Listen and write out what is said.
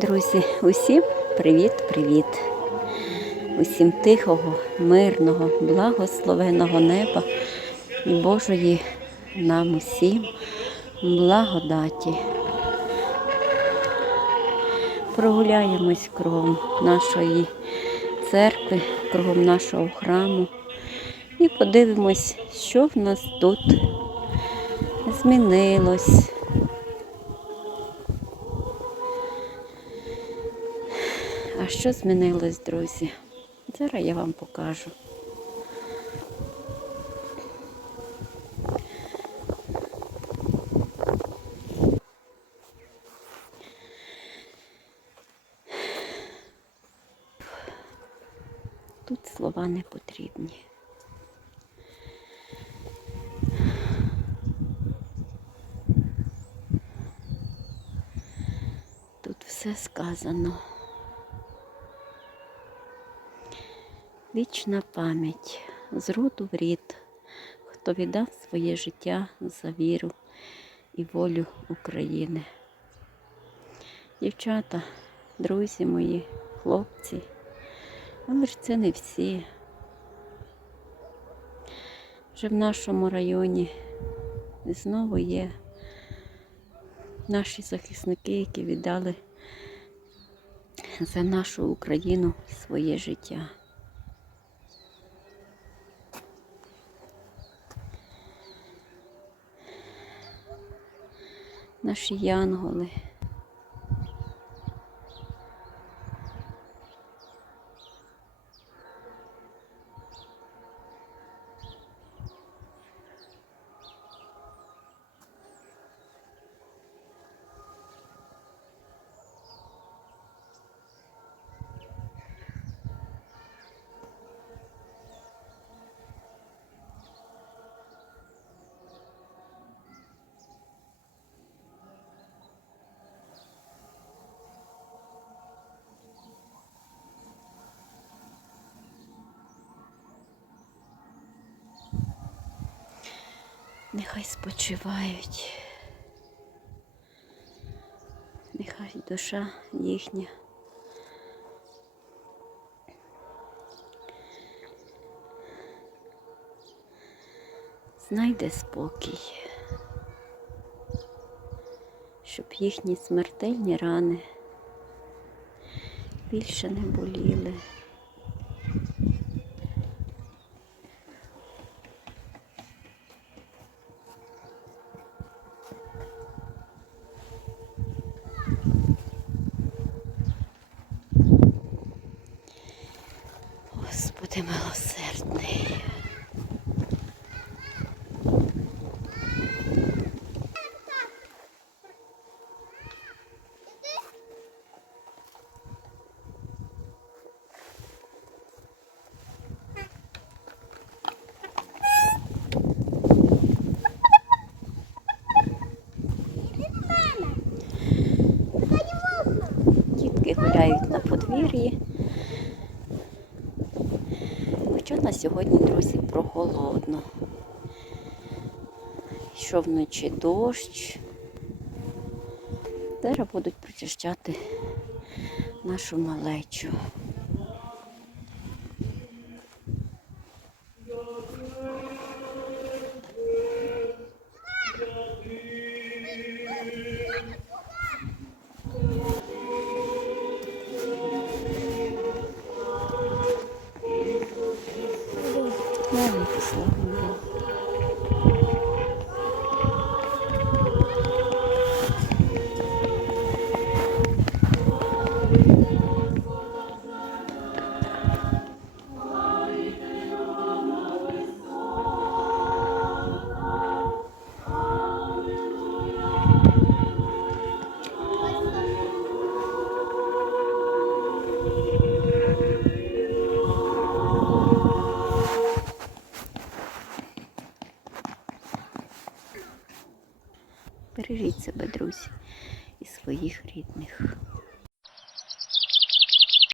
Друзі, усім привіт-привіт! Усім тихого, мирного, благословеного неба і Божої нам усім благодаті. Прогуляємось кругом нашої церкви, кругом нашого храму і подивимось, що в нас тут змінилось. А що змінилось, друзі? Зараз я вам покажу. Тут слова не потрібні. Тут все сказано. Вічна пам'ять з роду в рід, хто віддав своє життя за віру і волю України. Дівчата, друзі мої, хлопці, але ж це не всі. Вже в нашому районі знову є наші захисники, які віддали за нашу Україну своє життя. Наші янголи. Нехай спочивають. Нехай душа їхня. Знайде спокій, щоб їхні смертельні рани більше не боліли. Гуляють на подвір'ї. Хоча на сьогодні, друзі, прохолодно. Йшов вночі дощ. Зараз будуть прочищати нашу малечу. そ你不ん。Бережіть себе, друзі, і своїх рідних.